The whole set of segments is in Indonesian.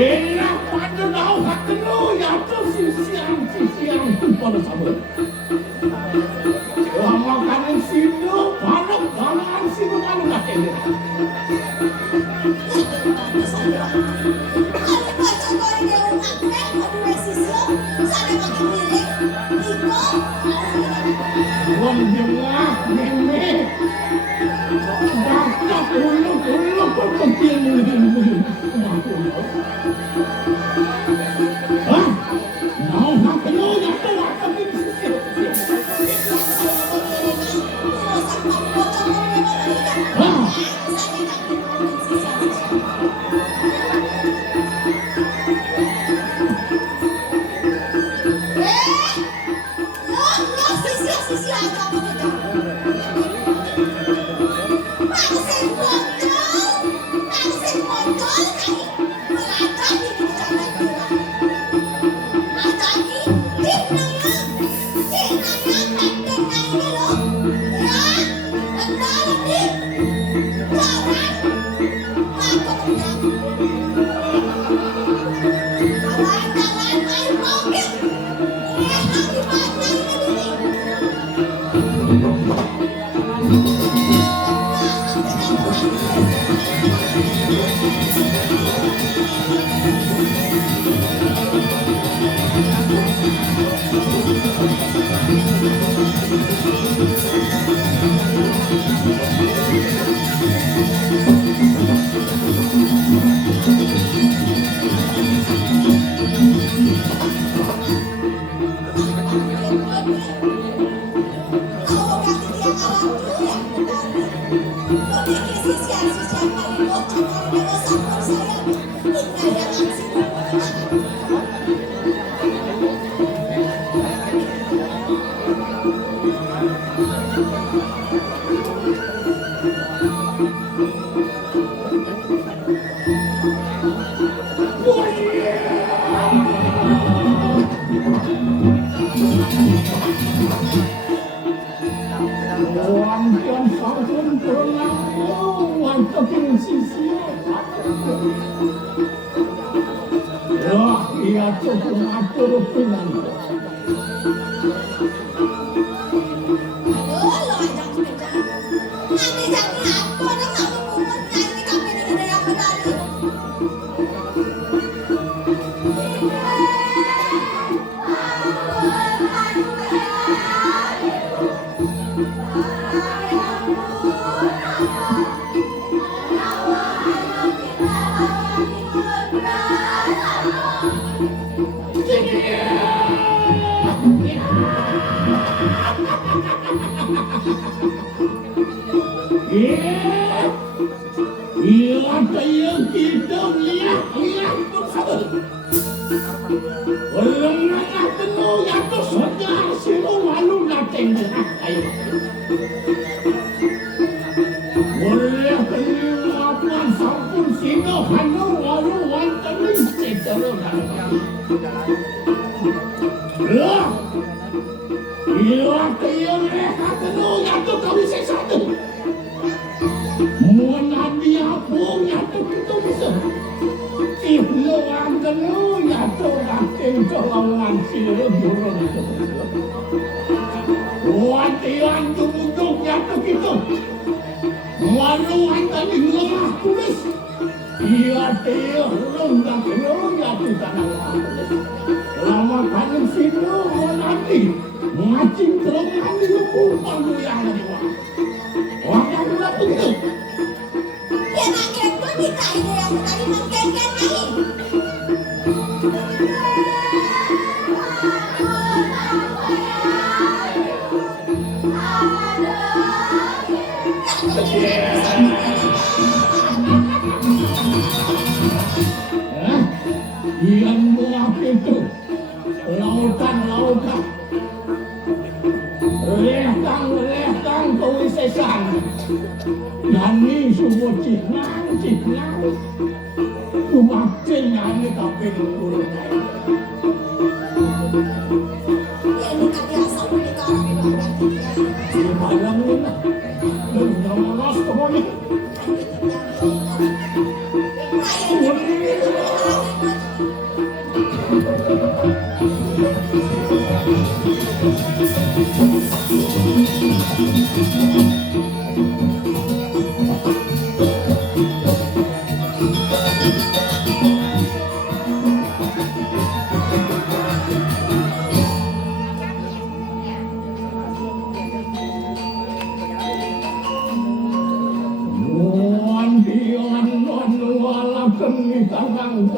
enak pada tahu hak kena ya tu sisiang pada sama. Lama kanan sini, panas kanan sini kalau nak kena. Wajiblah meme. Dah ulu penting mungkin. Hah? Mau nak kena ya tu tapi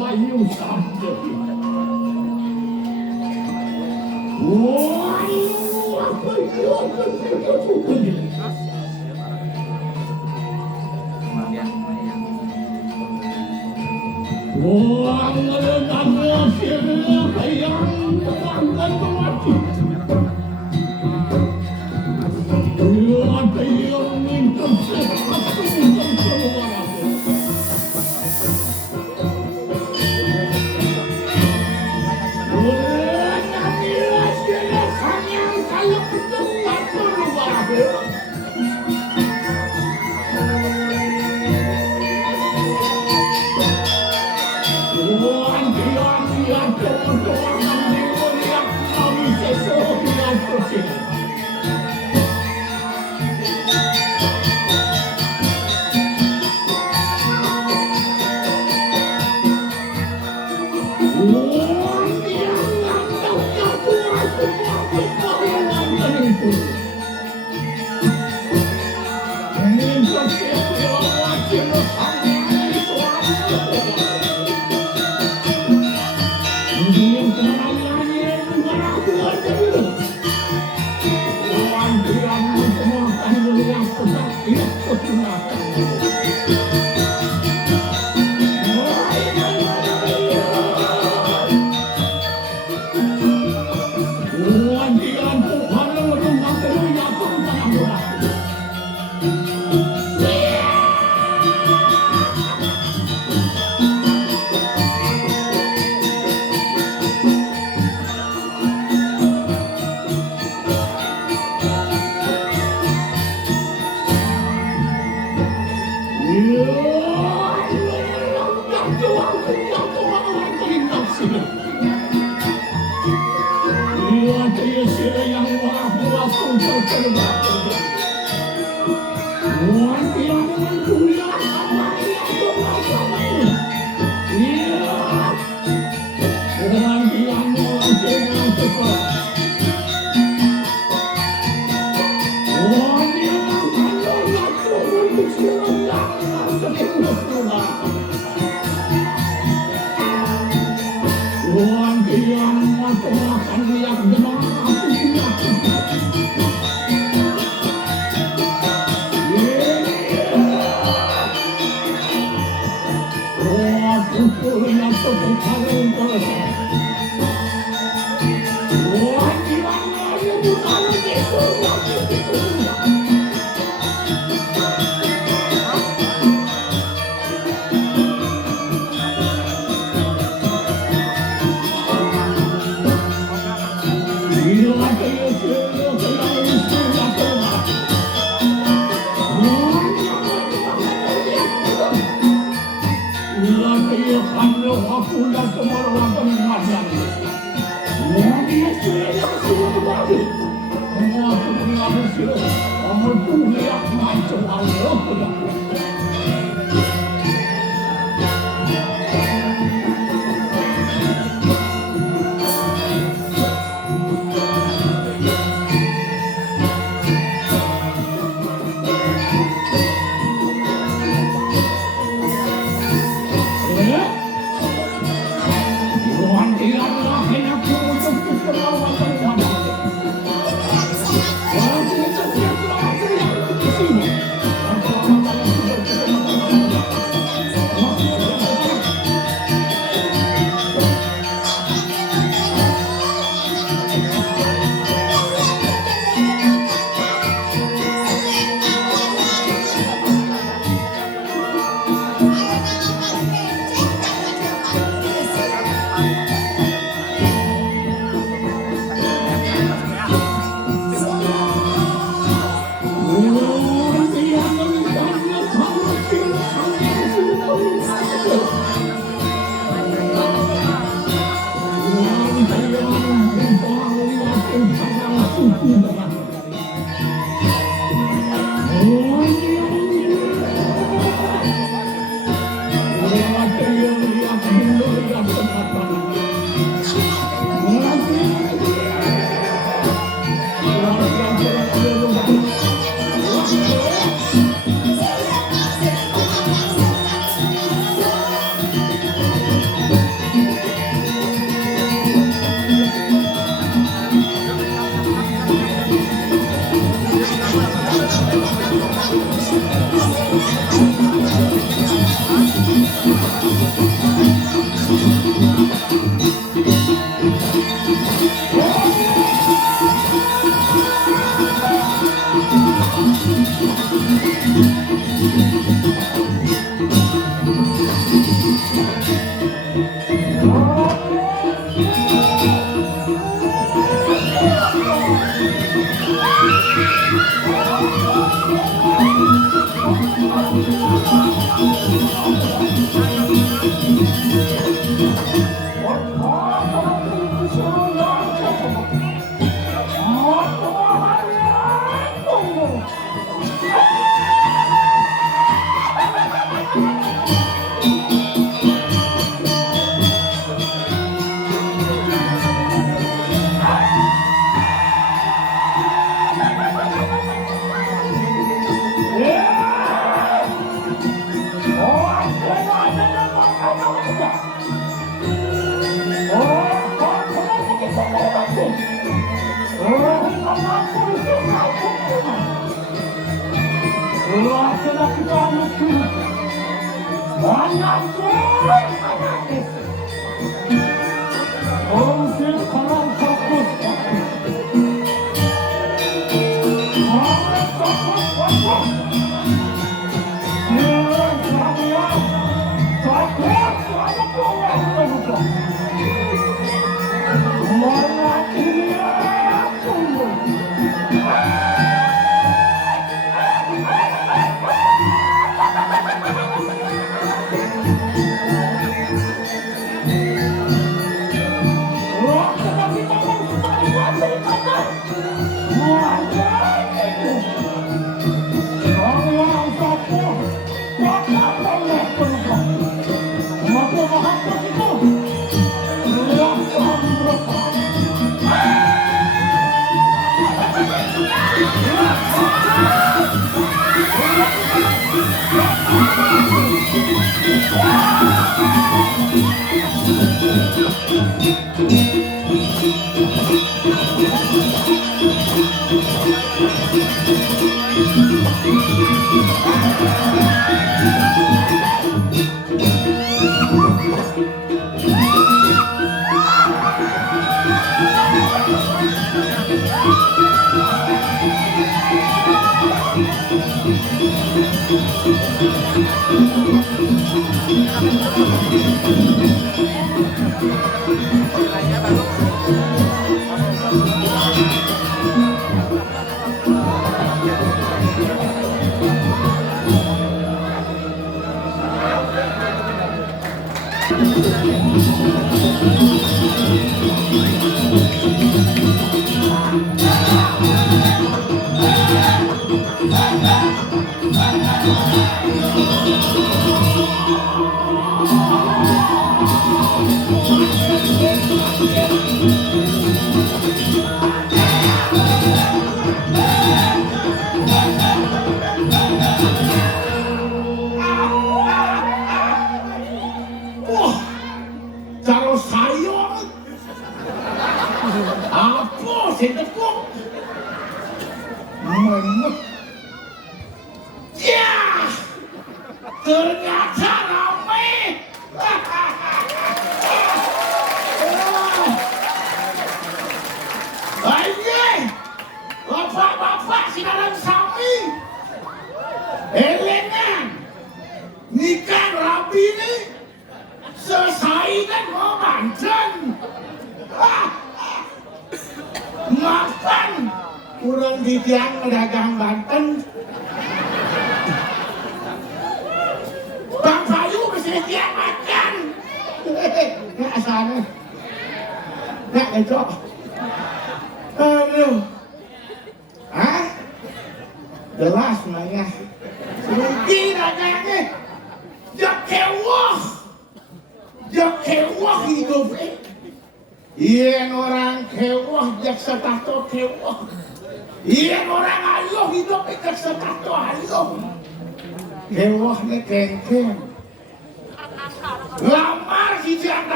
Wahyu sabda kita. Wahyu apa itu?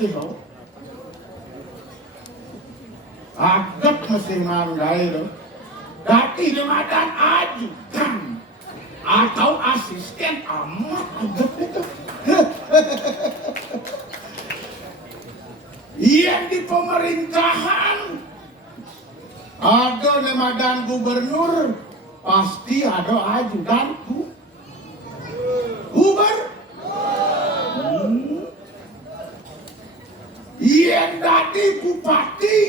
sih lo. Agak mesti mandai lo. Dati Ramadan ajukan atau asisten amat agak itu. Yang di pemerintahan ada Ramadan gubernur pasti ada ajudanku. Yang tadi bupati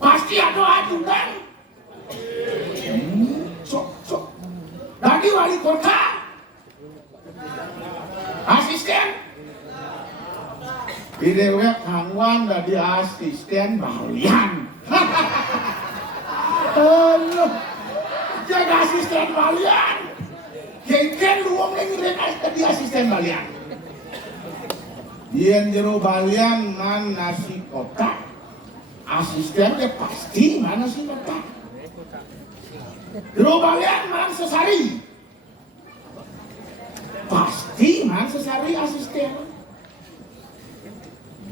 pasti ada ajudan. Sok. Tadi wali kota asisten. Di dewek Kangwan tadi asisten balian. Aduh, jadi asisten balian. Kengken luang ngirim tadi asisten balian. Dien jero balian man nasi kotak. Asistennya pasti mana nasi kotak. Jero balian man sesari. Pasti man sesari asisten.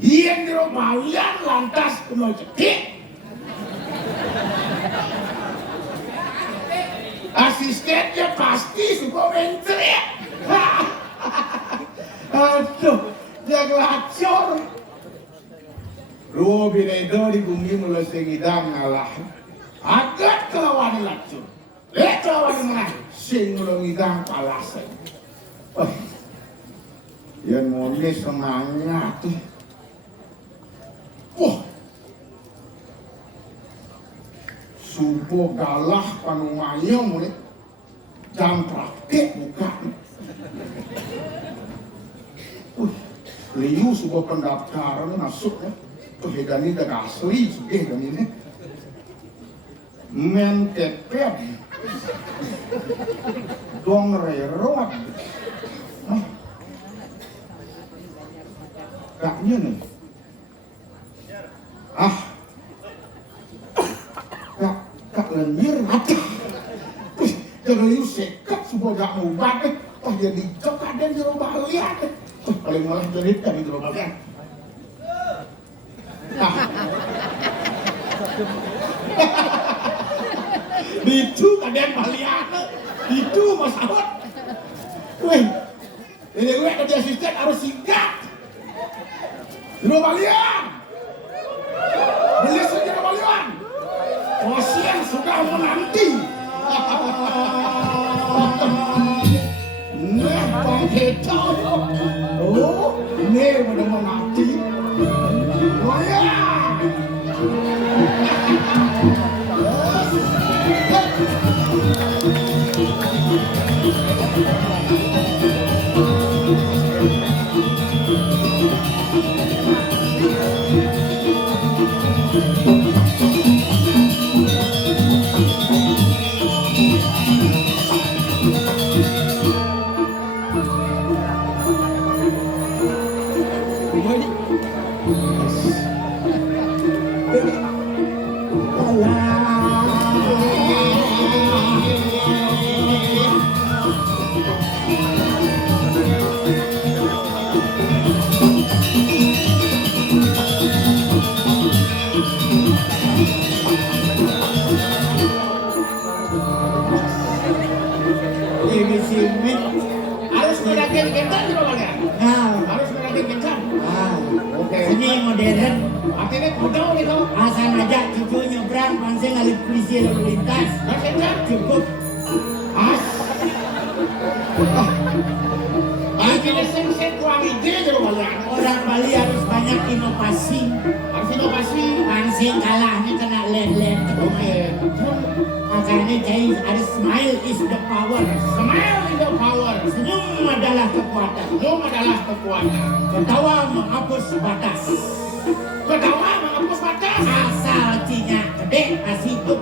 Dien jero balian lantas kuno cedik. Asistennya pasti suka menteri. Aduh, dia ngelacor. Ruo binedo di bumi mulai sengidang ngalah. Agak kelawan lacur. Kelawan menang. Sing mulai ngidang palasan. Yang ngomongnya semangat. Wah. Subuh galah panungayong mulai jam praktek buka. Liu sebuah pendaftaran masuk ya. Dan ini dah asli sih dan ini. Mentepet. Dong rerot. Kaknya nih. Kak lenyir aja. Jangan liu sekat sebuah gak mau banget. Jadi cok ada di rumah liat. Paling malah cerita di rumah liat. Itu kadang baliana. Itu Mas Ahmad. Wih. Ini gue kerja asisten harus singkat. Di rumah liat. Beli saja rumah liat. Pasien sudah menanti. Nah, pakai tahu. Oh, ini udah menanti. Oh ya. Harus ngerakin kencang juga bang ya? Harus ngerakin kencang. Oke. Ini modern. Artinya kodok gitu. Asal aja cucu nyebrang, pansel lalu polisi lalu lintas. Kencang cukup. Akhirnya seng kurang ide juga bang ya? Orang Bali harus banyak inovasi. Harus inovasi. Pansel kalahnya kena led-led. Oke. Makanya jadi ada smile is the power. Smile is the power. Senyum adalah kekuatan. Senyum adalah kekuatan. Ketawa menghapus batas. Ketawa menghapus batas. Asal cinya gede masih hidup.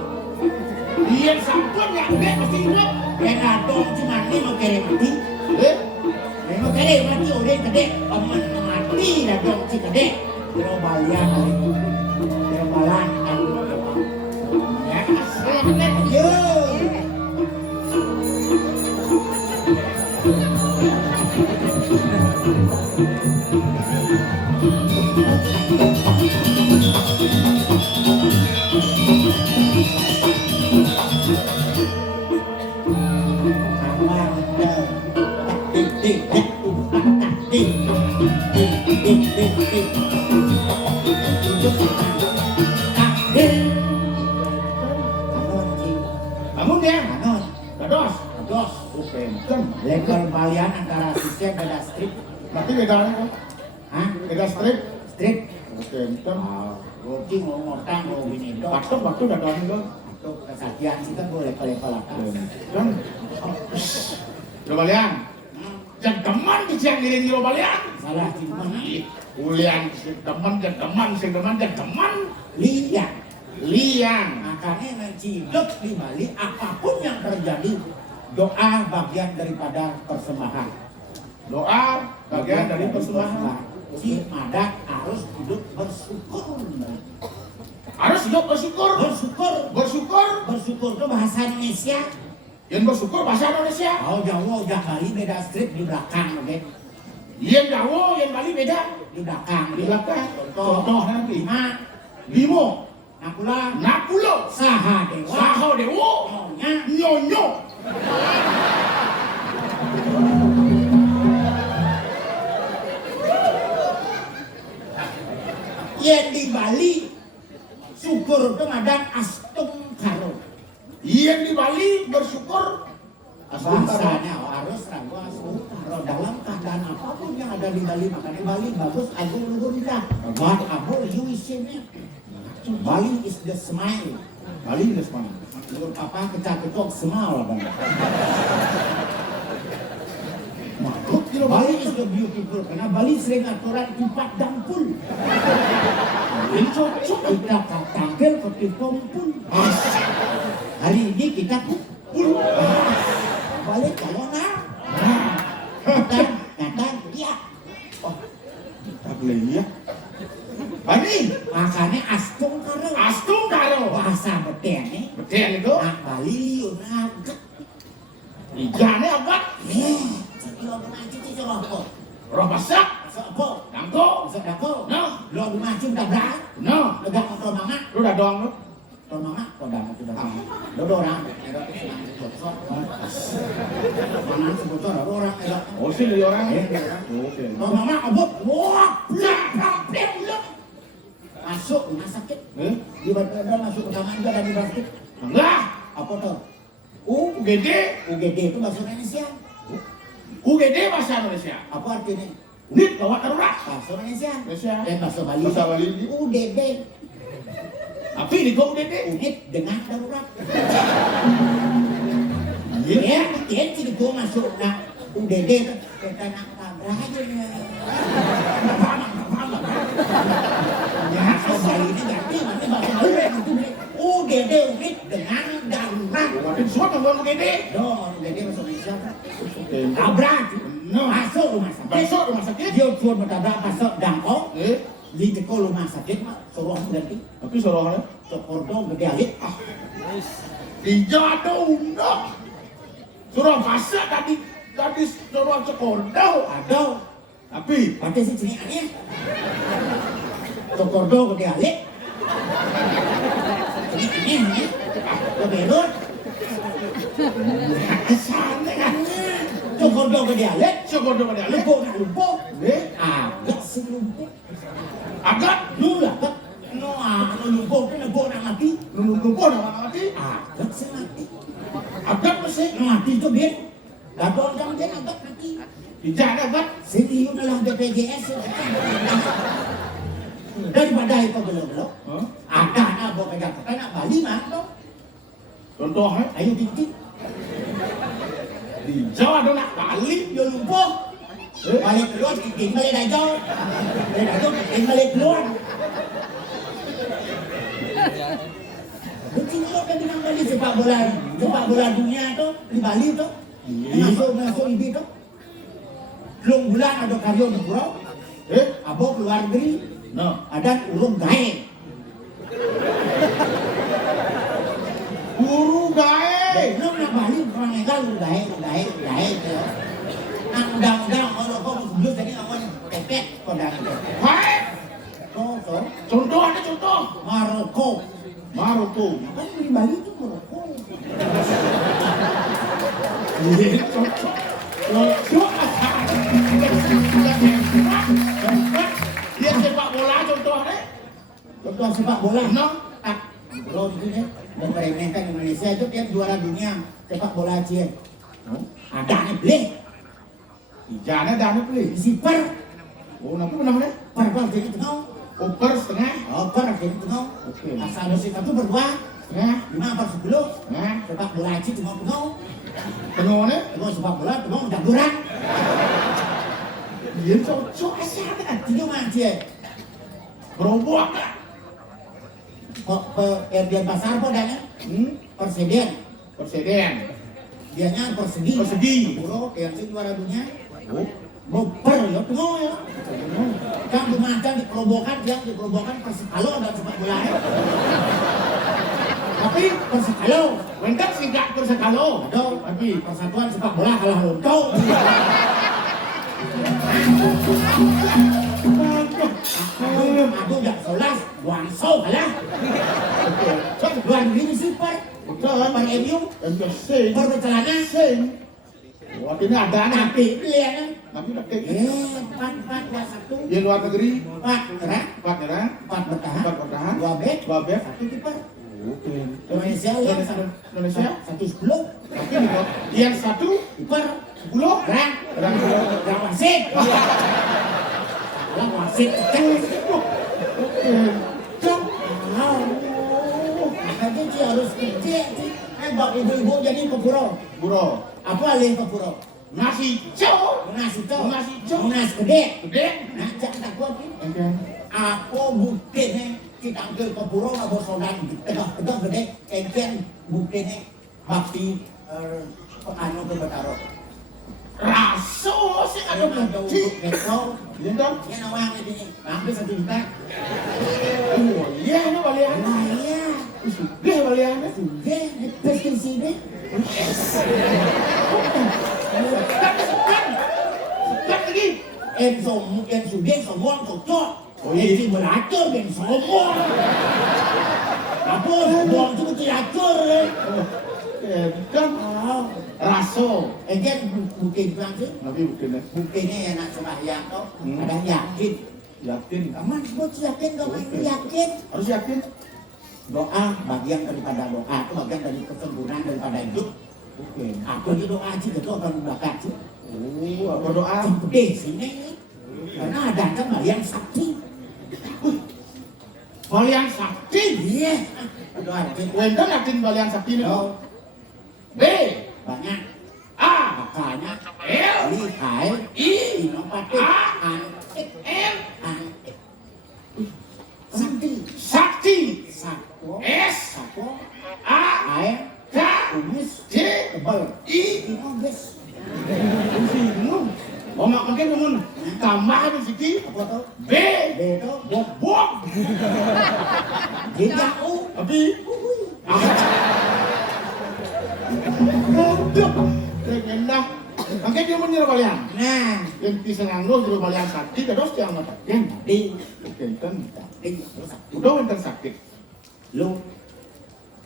Dia sampun yang gede masih hidup. Karena dong cuma ini mau kere mati. Mau kere mati udah gede. Omen mati dah dong ci gede. Kalau balian itu. Kalau balan kan. Yo. dia. Anon. Dados. Dos. Oke, enten. Level balian antara sistem beda strip. Berarti bedanya kan? Hah? Beda strip. Strip. Oke, enten. Roti ngomotang mau gini dong. Waktu dados itu. Untuk kesaktian sih kan boleh level atas. Kan? Lo balian. Jangan teman di siang ini lo balian. Salah cuma Ulian sing teman jangan teman. lihat. Liang. Makanya menciduk di Bali apapun yang terjadi doa bagian daripada persembahan. Doa bagian dari persembahan. Si Madak harus hidup bersyukur. Harus hidup bersyukur. Bersyukur itu bahasa Indonesia. Yang bersyukur bahasa Indonesia. Oh Jawa, Bali beda strip di belakang, oke? Yang Jawa, yang Bali beda. Di belakang. Di belakang. Contoh nanti. Limo. Nakula. Nakulo. Saha dewa. Saho dewo. Nyonyo. Yang di Bali syukur itu madang astung karo. Yang di Bali bersyukur. Bahasanya harus ragu astung karo dalam keadaan apapun yang ada di Bali. Makanya Bali bagus agung luhur indah. What abu you isinya. Bali is the smile. Bali ini semua. Luhur apa kecaketok smile bang. Makhluk Bali is the beautiful karena Bali sering aturan empat dangkul. Ini cocok kita tampil seperti kumpul. Hari ini kita kumpul. Balik kalau datang dia. Oh, tak boleh ya. Bali. Makanya astung karo. Bahasa betene. Betul itu. Nak Bali yun agak. Ijane abad. Lo bermacu itu apa? Roh masak. Masuk apa? Dangko. Masuk dako. No. Lo bermacu udah berang. No. Legak atau mama? Lu udah dong lu. Atau mama? Kau dah sudah mama. Lo orang. Erot itu senang sebut-sebut. Mana sebut-sebut orang erot. Oh sih dari orang. Oke. Kalau mama abut, wah, plak, lo. Masuk rumah sakit. Tiba-tiba masuk pertama juga ada di rumah sakit. Enggak. Apa tuh? UGD. UGD itu bahasa Indonesia. UGD bahasa Indonesia. Apa artinya? Unit gawat darurat. Bahasa Indonesia. Indonesia. Bahasa Bali. Bahasa Bali. UDD. Tapi ini kok UGD. Unit dengan darurat. Ya, dia tidak mau masuk nak UDD kita nak tabrak aja. Ya, kalau Bali ini ganti nanti bahasa Bali itu UGD unit dengan darurat. Waduh, semua ngomong UGD. Dong, UGD bahasa Indonesia. Oke. Tabrak, masuk rumah sakit. Masuk rumah sakit. Dia cuma bertabrak masuk dangkok. Eh, Di teko rumah sakit mah suruh ganti. tapi suruhnya Sokordo gede alit. dijatuh undang. Suruh masak tadi suruh cekordo. Aduh, Tapi pati si ciniannya. Sokordo gede alit. Ciniannya, lo belot. kesana kan. Sokordo gede alit. Cekordo pada alih. Lumpuk. Agak si lumpuk. Agak Lu lah, kan? Anu lumpuk itu lumpuk nak mati. nulung-nulung nama mati. Agak si mati. Agak mesti Mati itu biar. Gadol jam dia agak mati. dijana kan. Sini adalah BPJS. Daripada itu belum. Ada anak bawa ke Jakarta nak Bali mah dong. Contohnya Ayo titik. di Jawa ada nak Bali. Dia lumpuk. Balik keluar titik balik dajo. Balik dajo titik balik keluar. Betul lo kan bilang Bali sepak bola dunia tu di Bali tu. Masuk ibi tu. Belum bulan ada karyo di Pura. Abo keluar negeri. No. Ada urung gae. Guru gae. Belum nak Bali orang legal gae. Nang undang-undang kalau kau sebelum tadi awan kepet kodang. Hai. So, Contoh ada contoh. Maroko. Maroko. Kan di Bali itu Maroko. Ini contoh. Contoh asal. Dia sepak bola contohnya. Contoh sepak bola. No. Tak. Bro itu deh. Dan meremehkan Indonesia. Indonesia itu tiap juara dunia sepak bola Aceh. Ada nih beli. Ijana dah nak beli. Si per. Oh, nampak nama dia? Per jadi tengok. Oper setengah. Oh, per jadi tengok. Okey. Asal dosis satu berdua. Setengah. 5 per 10. Setengah. Sepak bola Aceh tengok. Tengok ni. Tengok sepak bola, tengok jagoran. Dia cocok asal dah. Tengok Aceh. Berobak dah. Erdian pasar apa adanya? Persediaan. Persediaan. Dianya persegi. Persegi. Bro, yang juara dunia. Oh. Boper ya, tengok ya. Kan dimakan dikerobokan, dia dikerobokan Persikalo dan sepak bola. Tapi Persikalo, Wentak singkat persekalo. aduh, tapi Persatuan Sepak Bola kalah lontong. Aku dah solas, Guangzhou kalah. Luar negeri super. Betul. Per MU, Dan dia sing. per celana. Sing. Wah, ini ada anak. Tapi pilihannya, Tapi dah kayak 4 2 1. Di luar negeri. 4 nyerang, 4 nyerang. 4 bertahan, 4 bertahan. 2 back, 2 back. 1 kiper. Okey. Indonesia yang Indonesia. 1-10 Tapi yang satu kiper 10. gerang gerang wasit salah wasit kecil makanya sih harus gede sih bak ibu-ibu jadi pepuro Buro. apa alih pepuro Nasi cow. munas itu Munas hijau. munas gede Gede. nah jangan takut nih Okey. aku buktinya kita ambil pepuro nggak bawa sodan tegak gede kengken buktinya bakti anu ke Betaro Raso sih ada bukti. Beto, Iya dong. yan ang wangit ini. Hampir 1 juta. Oh, iya ini balian. Wah iya. Sudah balian. Sudah, terus di sini. Sekat lagi. Yang sudah semua cocok. Oh, iya. Yang si beratur yang semua. Apa? Buang itu teratur. Bukan. Raso. Kan mungkin langsung. Tapi bukan. Mungkinnya anak sembahyang tuh. Hmm. Ada yakin. Yakin. Kamu sebut yakin, kamu yakin. Harus yakin. Doa bagian daripada doa itu bagian dari kesempurnaan daripada hidup. Oke. Aku ini doa sih itu akan membakat sih. Oh, apa doa? Yang gede sini karena ada kan yang sakti. Balian sakti. Iya. Doa itu Wendel yakin balian sakti ini. oh, B. banyak A. makanya L. lihai I. inovatif A. antik M. antik sakti Sakti. sako S. sako A. air K. kumis J. tebal I. inoges Bingung. Oh, mak makin namun tambah ada sikit. apa tuh B. beto Bok. tidak Tapi. Aduh. Rendah. Makin dia menyuruh balian. nah Yang bisa nganggo jero balian sakti terus yang matakan. di Kenten. terus sakti Udah wenten sakit. lu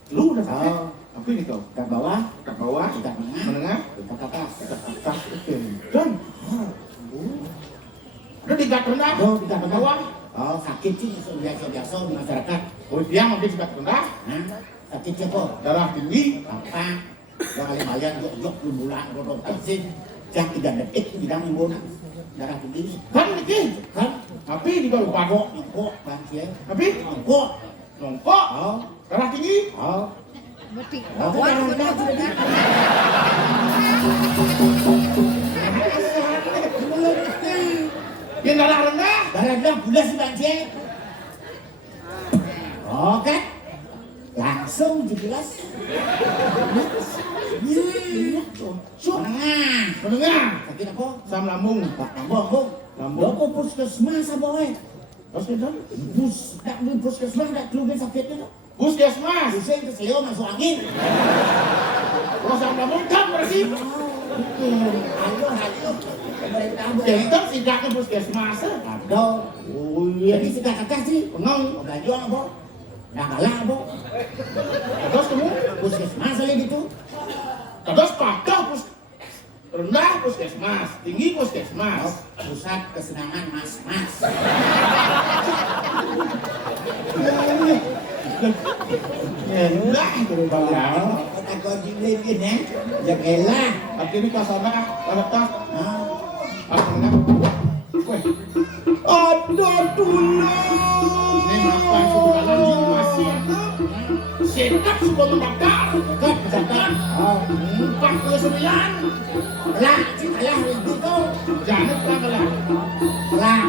Lu udah sakit. Oh. Apa ini kau? ke bawah Ke bawah, ke tengah menengah, ke atas ke atas. Oke. Dan udah tingkat rendah. Aduh, tingkat Ke rendah. bawah. oh sakit sih biasa-biasa di masyarakat Oh, dia mungkin tingkat rendah. nah sakit siapa Darah tinggi. apa yang kali bayar jok bulan kodok tersin yang 3 detik tidak imbun darah tinggi Kan dikit. kan Tapi di bawah pagok. nyongkok kan sih Tapi nyongkok nongkok. oh Darah tinggi. oh Buti. oh kan darah rendah sudah Yang darah rendah. darah rendah gula sih bang sih oh kan langsung jelas menengah Menengah. sakit apa Asam lambung. Pak Lambung, Lambung. Loko puskesmas apa eh? Terus kita Tak di puskesmas tak keluar sakitnya tu. puskesmas. Pusing ke seleo masuk angin. Kalau asam lambung kan bersih. Ayo, pemerintah boleh. Kenten sidaknya puskesmas. Ada. Oh iya. Jadi sudah kakak sih. Pengang. Baju apa? Dah kalah apa? Terus kamu. Puskesmas lagi gitu. Terus pakai rendah puskesmas, tinggi puskesmas. Pusat kesenangan mas-mas. Ya Lah, itu balian. Kata kau dibeliin ya. Jak elah. Tapi ini kasana, ada tak? Ah. Apa nak? Weh, Ada dulu. ini makan sebulan ini masih ada. Sekat sudah mendaftar. Kat, zakat. Ah. 49. Lah, lah itu tuh. Jangan kalah. Lah,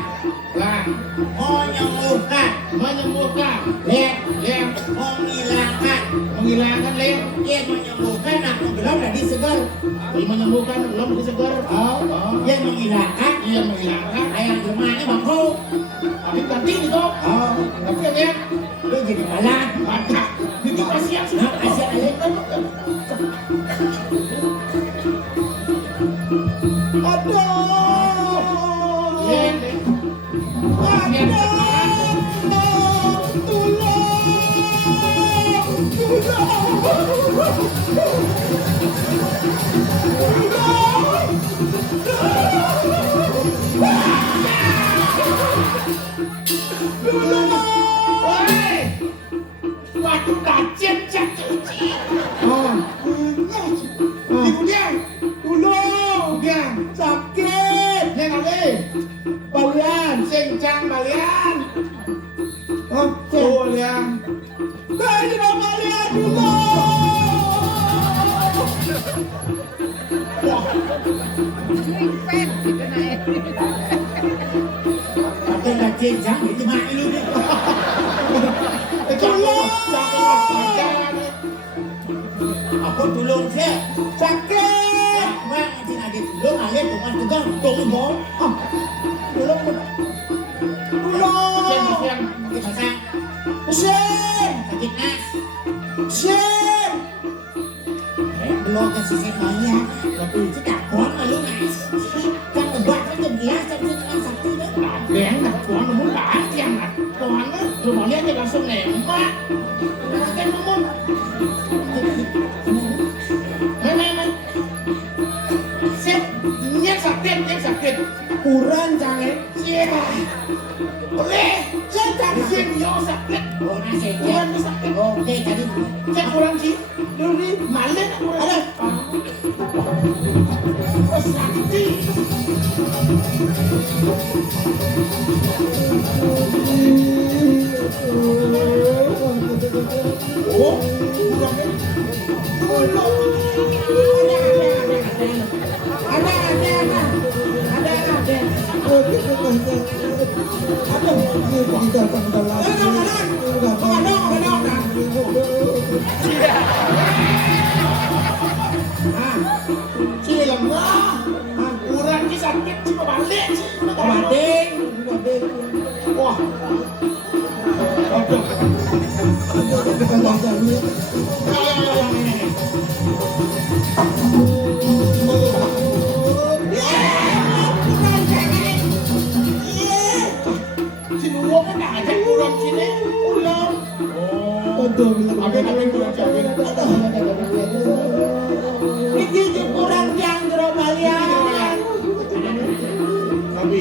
Lah, menyembuhkan. menyembuhkan, Leh, lem, menghilangkan. menghilangkan lem, Dia menyembuhkan aku belum tadi segar. menyembuhkan belum disegar. Oh, dia menghilangkan. Iya menghilangkan. Ayam gimana bangku? Tapi nanti itu, Oh, tapi ya, lu jadi kalah. baca. Itu kasihan sih. Nah, kasih aja. Lem, Oi, waktu kajian cek cuci. Ibu dia, dia Sakit. Neng Ale, Balian. sencang balian. Oke. Oh, liang. Bagi balian dulu. Wah, Kata nak cincang itu mak lu ni. jangan pacaran. Aku tolong saya. Sakit. Mak nanti nak tolong alih tuan tukang tolong. Ah. Tolong. Siang, Tolong. siang. Kita sang Sen. sakit nas. Sen. Belum kasih saya banyak. Tapi itu tak kuat malu nas. Kan buat kan jelas tapi dengan sakit dah. Liang nak tuan umur tak siang nak. Tuan rumah liang dia langsung nembak. Kan umur. Memang. Sip, nyek sakit. Kurang jangan. Siang. Boleh. Siang yo sakit. Oh nasi. Kurang sakit. Oh okey tadi. Saya kurang sih. Duri malah kurang. Ada. Oh sakit. Oh, kurang. Siang lah. Kurang sih sakit sih balik sih. Banding. Wah. Aduh. Sini gua kan nak ajak kurang sini. Kurang. Oh. Ada kurang sini. Iki kurang yang jero balian. Tapi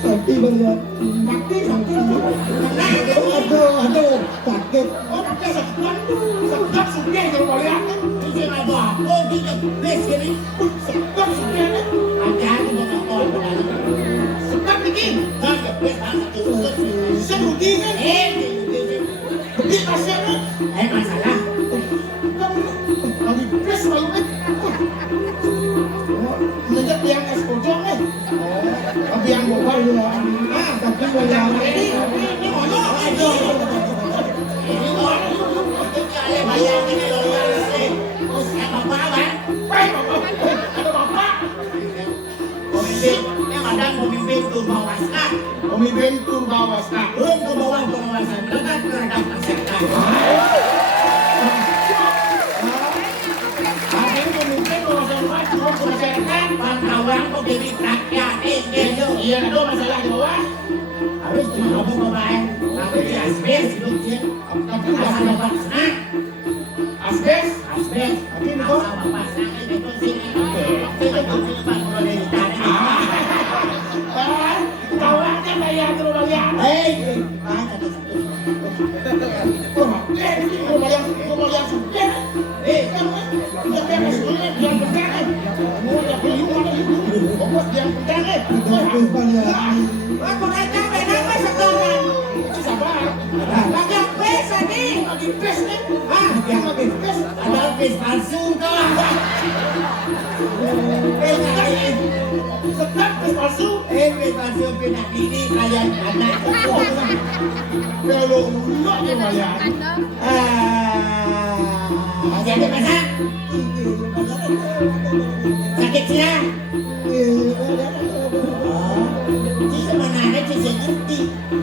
Sakit balian. Sakit. Aduh, sakit. oh pakai sekat. Sekat sudah kalau balik. Ini apa? Oh dia best ni. Sekat sudah. Ada tu orang orang. Sekat lagi. Kan best banget tu. Serugi kan. Beli pasien kan. Masalah. Lagi press malu kan. Menjadi yang es pojok kan. Tapi yang bawah. Tapi balian. Ini mana? Ini orang itu ada bayar ni loyal ni. Oh siapa bapak? Ada bapak. Pemimpin, yang ada pemimpin tu bawaskan. Pemimpin tur bawah sekat. Belum ke bawah pengawasan. Lekat terhadap masyarakat. Ada pemimpin bawah sekat. Turun ke masyarakat. Pantauan pemimpin rakyat ini. Iya, ada masalah di bawah. Harus dilakukan bapak. Tapi di asbes itu dia. Tapi Asal nggak bapak senang. asbes. Asbes. Tapi ini Asal kok. bapak senang itu sini. Itu pemimpin kalau dari tanah. Tahu Ah, satu-satu. Wah, ini lumayan sudah. Kamu udah beres ini yang penting. Kamu udah beli mana itu? Bos yang penting. Aku naik capek, nama sekarang. Itu sabar. Banyak pes nih. Lagi pes nih. Ah, yang lagi pes. Ada pes palsu kau. Pes kalian. Sedap pes palsu. Pes palsu pindah ini kalian anak. Kalau ulo lumayan. Masih ada masak? Sakit sih. Cici mana ada cici ngerti.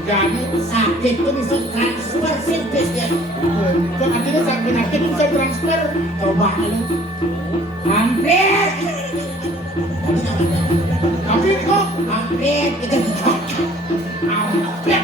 Jadi Sakit tuh bisa transfer sintes ya. kok akhirnya saat penyakit bisa transfer. Coba lu. Hampir. Tapi kok Hampir kita hampir